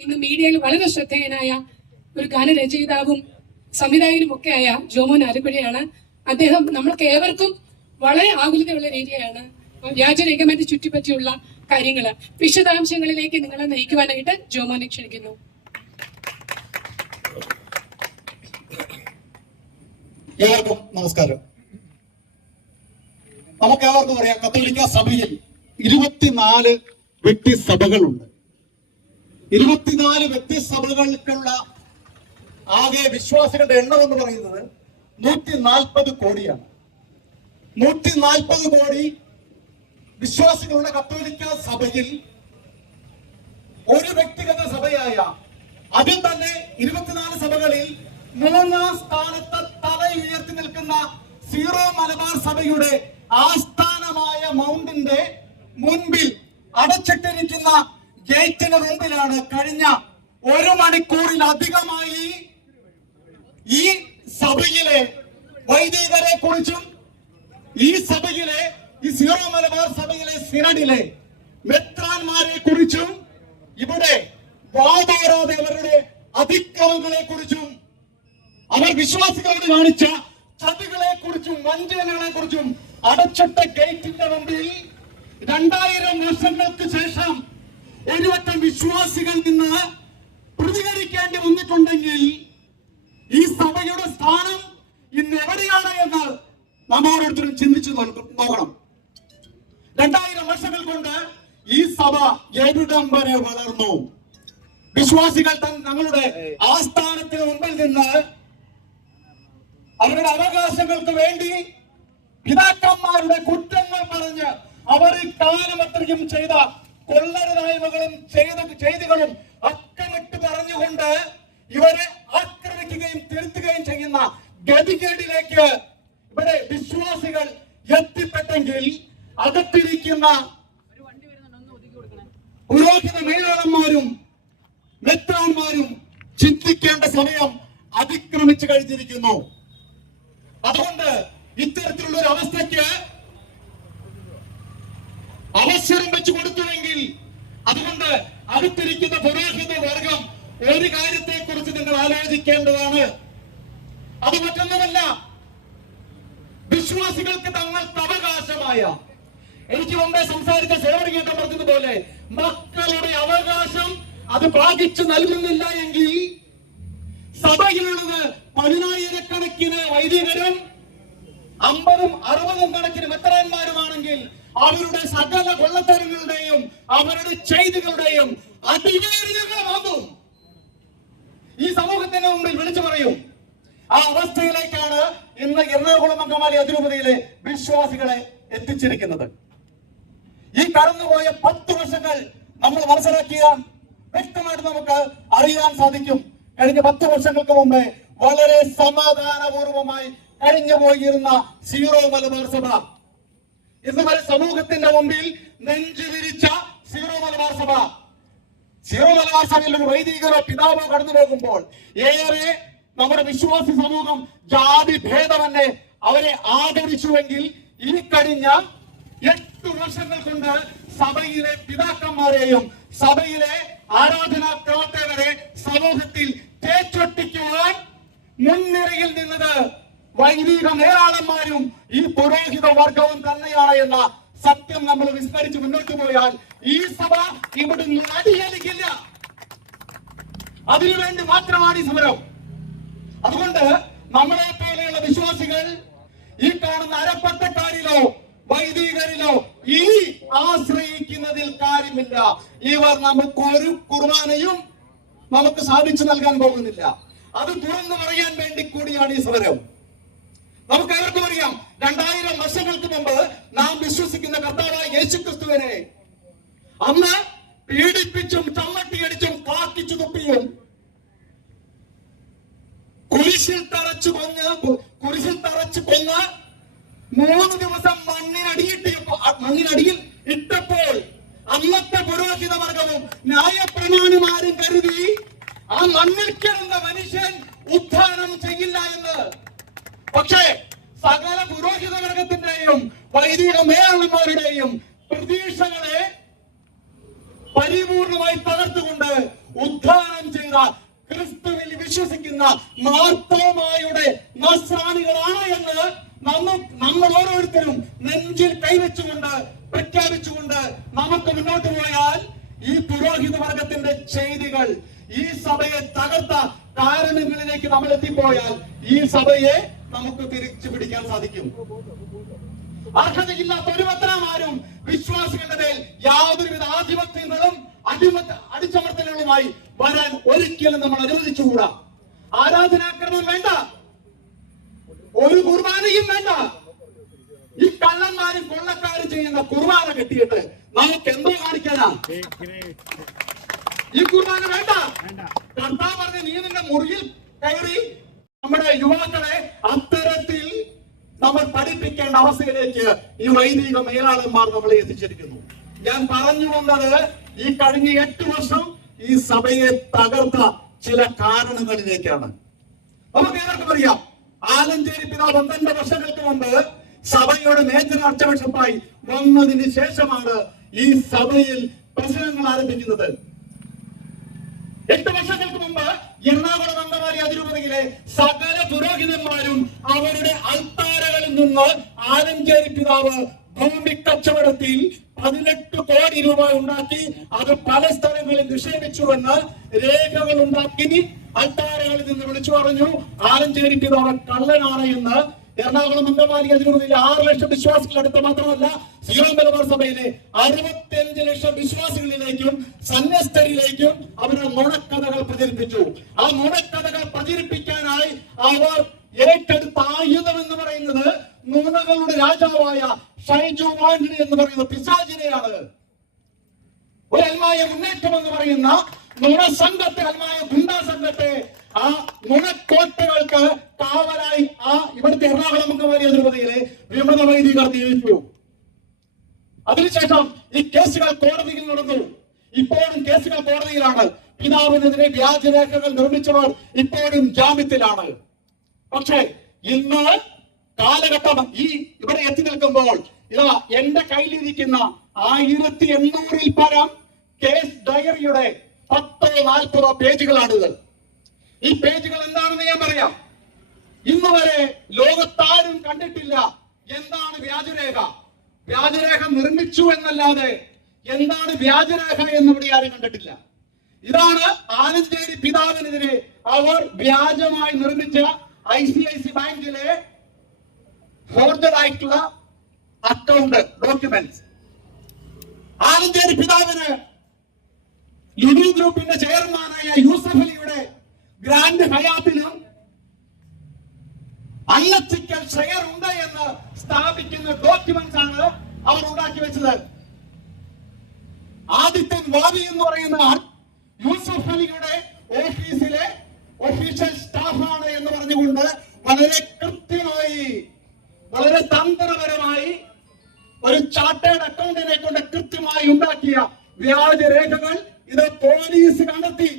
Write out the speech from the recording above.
ഇന്ന് മീഡിയയിൽ വളരെ ശ്രദ്ധേയനായ ഒരു ഗാനരചയിതാവും സംവിധായകനും ഒക്കെയായ ജോമോൻ ആലപ്പുഴയാണ്. അദ്ദേഹം നമ്മൾക്ക് ഏവർക്കും വളരെ ആകുലതയുള്ള രീതിയാണ് വ്യാജരേഖമായിട്ട് ചുറ്റിപ്പറ്റിയുള്ള കാര്യങ്ങൾ വിശദാംശങ്ങളിലേക്ക് നിങ്ങളെ നയിക്കുവാനായിട്ട് ജോമോനെ ക്ഷണിക്കുന്നു. നമസ്കാരം. നമുക്ക് ഏവർക്കും അറിയാം കത്തോലിക്ക സഭയിൽ ഇരുപത്തിനാല് വ്യക്തിസഭകളുണ്ട്. ഇരുപത്തിനാല് വ്യത്യസ്ത വ്യക്തിസഭകൾക്കുള്ള ആകെ വിശ്വാസികളുടെ എണ്ണം എന്ന് പറയുന്നത് നൂറ്റി നാൽപ്പത് കോടിയാണ്. നൂറ്റി നാൽപ്പത് കോടി വിശ്വാസികളുടെ കത്തോലിക്ക സഭയിൽ ഒരു വ്യക്തിഗത സഭയായ അതിൽ തന്നെ ഇരുപത്തിനാല് സഭകളിൽ മൂന്നാം സ്ഥാനത്ത് തല ഉയർത്തി നിൽക്കുന്ന സീറോ മലബാർ സഭയുടെ ആസ്ഥാനമായ മൗണ്ടിന്റെ മുൻപിൽ അടച്ചിട്ടിരിക്കുന്ന ഗേറ്റിന് മുമ്പിലാണ് കഴിഞ്ഞ ഒരു മണിക്കൂറിലധികമായി ഈ സഭയിലെ വൈദികരെ കുറിച്ചും ഈ സഭയിലെ ഈ സീറോ മലബാർ സഭയിലെ സിനഡിലെ മെത്രാന്മാരെ കുറിച്ചും ഇവിടെ അവരുടെ അതിക്രമങ്ങളെ കുറിച്ചും അവർ വിശ്വാസികളോട് കാണിച്ച ചതികളെ കുറിച്ചും വഞ്ചനകളെ കുറിച്ചും അടച്ചിട്ട ഗേറ്റിന്റെ മുമ്പിൽ രണ്ടായിരം വർഷങ്ങൾക്ക് ശേഷം ഒരുവട്ടം വിശ്വാസികൾ നിന്ന് പ്രതികരിക്കേണ്ടി വന്നിട്ടുണ്ടെങ്കിൽ ഈ സഭയുടെ സ്ഥാനം ഇന്ന് എവിടെയാണ് എന്ന് നാം ഓരോരുത്തരും ചിന്തിച്ചു നോക്ക- നോക്കണം. രണ്ടായിരം വർഷങ്ങൾ കൊണ്ട് ഈ സഭ എവിടം വരെ വളർന്നു. വിശ്വാസികൾ തങ്ങളുടെ ആസ്ഥാനത്തിന് മുമ്പിൽ നിന്ന് അവരുടെ അവകാശങ്ങൾക്ക് വേണ്ടി പിതാക്കന്മാരുടെ കുറ്റങ്ങൾ പറഞ്ഞ് അവർ കാലമത്രയും ചെയ്ത കൊള്ളരുതായ്മകളും ചെയ്ത ചെയ്തികളും അക്കമിട്ട് പറഞ്ഞുകൊണ്ട് ഇവരെ ആക്രമിക്കുകയും തിരുത്തുകയും ചെയ്യുന്ന ഗതികേടിലേക്ക് ഇവിടെ വിശ്വാസികൾ എത്തിപ്പെട്ടെങ്കിൽ അകത്തിരിക്കുന്ന പുരോഹിത മേലാളന്മാരും മെത്രാന്മാരും ചിന്തിക്കേണ്ട സമയം അതിക്രമിച്ചു കഴിഞ്ഞിരിക്കുന്നു. അതുകൊണ്ട് ഇത്തരത്തിലുള്ള ഒരു അവസ്ഥയ്ക്ക് അവസരം വെച്ച് കൊടുത്തുവെങ്കിൽ അതുകൊണ്ട് അടുത്തിരിക്കുന്ന പുരോഹിത വർഗം ഒരു കാര്യത്തെ കുറിച്ച് നിങ്ങൾ ആലോചിക്കേണ്ടതാണ്. അത് മറ്റൊന്നുമല്ല. വിശ്വാസികൾക്ക് തങ്ങൾക്ക് അവകാശമായ എനിക്ക് മുമ്പേ സംസാരിച്ച സേവനഗീതം പറഞ്ഞതുപോലെ മക്കളുടെ അവകാശം അത് പാകിച്ചു നൽകുന്നില്ല എങ്കിൽ സഭയിലുള്ളത് പതിനായിരക്കണക്കിന് വൈദികരും അമ്പതും അറുപതും കണക്കിന് മെത്തറാന്മാരുമാണെങ്കിൽ അവരുടെ സകല കൊള്ളത്തരങ്ങളുടെയും അവരുടെ ചെയ്തുകളുടെയും അതിവേറിയകളാകും ഈ സമൂഹത്തിന് മുമ്പിൽ വിളിച്ചു പറയും ആ അവസ്ഥയിലേക്കാണ് ഇന്ന് എറണാകുളം അങ്കമാലി അതിരൂപതയിലെ വിശ്വാസികളെ എത്തിച്ചിരിക്കുന്നത്. ഈ കടന്നുപോയ പത്ത് വർഷങ്ങൾ നമ്മൾ മനസ്സിലാക്കിയ വ്യക്തമായിട്ട് നമുക്ക് അറിയാൻ സാധിക്കും. കഴിഞ്ഞ പത്ത് വർഷങ്ങൾക്ക് മുമ്പ് വളരെ സമാധാനപൂർവമായി കഴിഞ്ഞു പോയിരുന്ന സീറോ മലബാർ സഭ. ഇന്ന് വരെ സമൂഹത്തിന്റെ മുമ്പിൽ നെഞ്ചു വിരിച്ച സീറോ മലബാർ സഭ. സീറോ മലബാർ സഭയിൽ ഒരു വൈദികരോ പിതാവോ കടന്നു പോകുമ്പോൾ ഏറെ നമ്മുടെ വിശ്വാസി സമൂഹം ജാതി ഭേദമന്നെ അവരെ ആദരിച്ചുവെങ്കിൽ ഈ കഴിഞ്ഞ എട്ട് വർഷങ്ങൾ കൊണ്ട് സഭയിലെ പിതാക്കന്മാരെയും സഭയിലെ ആരാധനാ പ്രവർത്തകരെ സമൂഹത്തിൽ തേച്ചൊട്ടിക്കുവാൻ മുൻനിരയിൽ നിന്നത് വൈദിക നേരാളന്മാരും ഈ പുരോഹിത വർഗവും തന്നെയാണ് എന്ന സത്യം നമ്മൾ വിസ്മരിച്ച് മുന്നോട്ട് പോയാൽ ഈ സഭ ഇവിടുന്ന് അടിയലിക്കില്ല അതിനുവേണ്ടി മാത്രമാണ് ഈ സമരം. അതുകൊണ്ട് നമ്മളെ പോലെയുള്ള വിശ്വാസികൾ ഈ കാണുന്ന അരപ്പട്ടക്കാരിലോ വൈദികരിലോ ഇനി ആശ്രയിക്കുന്നതിൽ കാര്യമില്ല. ഇവർ നമുക്ക് ഒരു കുർബാനയും നമുക്ക് സാധിച്ചു നൽകാൻ പോകുന്നില്ല. അത് തുറന്നു പറയാൻ വേണ്ടി കൂടിയാണ് ഈ സമരം. നമുക്ക് ഏവർക്കും അറിയാം രണ്ടായിരം വർഷങ്ങൾക്ക് മുമ്പ് നാം വിശ്വസിക്കുന്ന കർത്താവായ യേശു ക്രിസ്തുവിനെ അന്ന് പീഡിപ്പിച്ചും ചമ്മട്ടിയടിച്ചും കാക്കിച്ചു തുപ്പിയും കുരിശിൽ തറച്ചു കൊന്ന് കുരിശിൽ തറച്ചു കൊന്ന് മൂന്ന് ദിവസം മണ്ണിനടിയിട്ട് മണ്ണിനടിയിൽ ഇട്ടപ്പോൾ അന്നത്തെ പുരോഹിത വർഗവും ന്യായപ്രമാണിമാരും കരുതി ആ മണ്ണിൽ കിടന്ന മനുഷ്യൻ ചെയ്യില്ല എന്ന് പക്ഷേ സകല പുരോഹിത വർഗത്തിന്റെയും വൈദിക മേയാളന്മാരുടെയും പ്രതീക്ഷകളെ പരിപൂർണമായി തകർത്തുകൊണ്ട് ഉദ്ധാനം ചെയ്ത ക്രിസ്തുവിൽ വിശ്വസിക്കുന്ന മാർത്തോമായുടെ നസ്രാണികളാണ് എന്ന് നമ്മൾ നമ്മൾ ഓരോരുത്തരും നെഞ്ചിൽ കൈവച്ചുകൊണ്ട് പ്രഖ്യാപിച്ചുകൊണ്ട് നമുക്ക് മുന്നോട്ട് പോയാൽ ഈ പുരോഹിത വർഗത്തിന്റെ ചെയ്തികൾ ഈ സഭയെ തകർത്ത കാരണങ്ങളിലേക്ക് നമ്മൾ എത്തിപ്പോയാൽ ഈ സഭയെ നമുക്ക് തിരിച്ചു പിടിക്കാൻ സാധിക്കും. അർഹതയില്ലാത്ത ഒരു പത്രമാരും വിശ്വാസികളുടെ മേൽ യാതൊരുവിധ ആധിപത്യങ്ങളും അടിമത്ത അടിച്ചമർത്തലുകളുമായി വരാൻ ഒരിക്കലും നമ്മൾ അനുവദിച്ചുകൂടാ. ആരാധനാക്രമം വേണ്ട. ഒരു കുർബാനയും വേണ്ട. ഈ കള്ളന്മാരും കൊള്ളക്കാരും ചെയ്യുന്ന കുർബാന കെട്ടിയിട്ട് നമുക്ക് എന്തോ കാണിക്കാനാ? ഈ കുർബാന വേണ്ട. കർത്താവ് പറഞ്ഞ നീ നിന്റെ മുറിയിൽ കയറി നമ്മുടെ യുവാക്കളെ അത്തരത്തിൽ നമ്മൾ പഠിപ്പിക്കേണ്ട അവസ്ഥയിലേക്ക് ഈ വൈദിക മേലാളന്മാർ നമ്മളെ എത്തിച്ചിരിക്കുന്നു. ഞാൻ പറഞ്ഞു വന്നത് ഈ കഴിഞ്ഞ എട്ട് വർഷം ഈ സഭയെ തകർത്ത ചില കാരണങ്ങളിലേക്കാണ്. നമുക്ക് ഏതൊക്കെ അറിയാം. ആലഞ്ചേരി പിതാവ് പന്ത്രണ്ട് വർഷങ്ങൾക്ക് മുമ്പ് സഭയുടെ മേജർ ആർച്ച് വന്നതിന് ശേഷമാണ് ഈ സഭയിൽ പ്രശ്നങ്ങൾ ആരംഭിക്കുന്നത്. എട്ട് വർഷങ്ങൾക്ക് മുമ്പ് എറണാകുളം അങ്കമാലി അതിരൂപതയിലെ സകല പുരോഹിതന്മാരും അവരുടെ അൽത്താരകളിൽ നിന്ന് ആലഞ്ചേരി പിതാവ് ഭൂമി കച്ചവടത്തിൽ പതിനെട്ട് കോടി രൂപ ഉണ്ടാക്കി അത് പല സ്ഥലങ്ങളിൽ നിക്ഷേപിച്ചുവെന്ന് രേഖകൾ ഉണ്ടാക്കി അൽത്താരകളിൽ നിന്ന് വിളിച്ചു പറഞ്ഞു. ആലഞ്ചേരി പിതാവ് കള്ളനാണ് എന്ന് എറണാകുളം അങ്കമാലി അതിരൂപതയിലെ ആറ് ലക്ഷം വിശ്വാസികൾ അടുത്ത് മാത്രമല്ല സീറോ മലബാർ സഭയിലെ അറുപത്തിയഞ്ച് ലക്ഷം വിശ്വാസികളിലേക്കും സന്യസ്തരിലേക്കും അവരുടെ നുണക്കഥകൾ പ്രചരിപ്പിച്ചു. ആ നുണക്കഥകൾ പ്രചരിപ്പിക്കാനായി അവർ ഏറ്റെടുത്ത ആയുധം എന്ന് പറയുന്നത് നുണകളുടെ രാജാവായ ഷൈജു ആന്റണി എന്ന് പറയുന്ന പിശാചിനെയാണ്. ഒരു അൽമായ മുന്നേറ്റം എന്ന് പറയുന്ന നുണ സംഘത്തെ അൽമായ ഗുണ്ടാ സംഘത്തെ ആ നുണക്കോട്ടകൾക്ക് കാവലായി ആ ഇവിടുത്തെ എറണാകുളം മുഖ്യമന്ത്രി അതിർപതിയിലെ വിമത വൈദികർ നിയമിച്ചു. അതിനുശേഷം ഈ കേസുകൾ കോടതിയിൽ നടന്നു. ഇപ്പോഴും കേസുകൾ കോടതിയിലാണ്. പിതാവിനെതിരെ വ്യാജരേഖകൾ നിർമ്മിച്ചവർ ഇപ്പോഴും ജാമ്യത്തിലാണ്. പക്ഷേ ഇന്ന് കാലഘട്ടം ഈ ഇവിടെ എത്തി നിൽക്കുമ്പോൾ ഇതാ എന്റെ കയ്യിലിരിക്കുന്ന ആയിരത്തി എണ്ണൂറിൽ പരം കേസ് ഡയറിയുടെ പത്തോ നാൽപ്പതോ പേജുകളാണിത്. ഈ പേജുകൾ എന്താണെന്ന് ഞാൻ പറയാം. ഇന്ന് വരെ ലോകത്താരും കണ്ടിട്ടില്ല എന്താണ് വ്യാജരേഖ. വ്യാജരേഖ നിർമ്മിച്ചു എന്നല്ലാതെ എന്താണ് വ്യാജരേഖ എന്ന് ഇവിടെ ആരും കണ്ടിട്ടില്ല. ഇതാണ് ആലഞ്ചേരി പിതാവിനെതിരെ അവർ വ്യാജമായി നിർമ്മിച്ച ഐ സി ഐ സി ബാങ്കിലെ ആയിട്ടുള്ള അക്കൗണ്ട് ഡോക്യുമെന്റ് ആലഞ്ചേരി പിതാവിന് ലുഡു ഗ്രൂപ്പിന്റെ ചെയർമാനായ യൂസഫ് അലിയുടെ ഗ്രാൻഡ് ഹയാത്തിന് അല്ലച്ചിക്കൽ ഷെയർ ഉണ്ട് എന്ന് സ്ഥാപിക്കുന്ന ഡോക്യുമെന്റ്സ് ആണ് അവർ ഉണ്ടാക്കി വെച്ചത്. ആദിത്യൻ വാദി എന്ന് പറയുന്ന യൂസഫ് അലിയുടെ ഓഫീസിലെ ഒഫീഷ്യൽ സ്റ്റാഫാണ് എന്ന് പറഞ്ഞുകൊണ്ട് വളരെ കൃത്യമായി വളരെ തന്ത്രപരമായി ഒരു ചാർട്ടേഡ് അക്കൗണ്ടിനെ കൊണ്ട് കൃത്യമായി ഉണ്ടാക്കിയ വ്യാജരേഖകൾ ഇത് പോലീസ് കണ്ടെത്തി.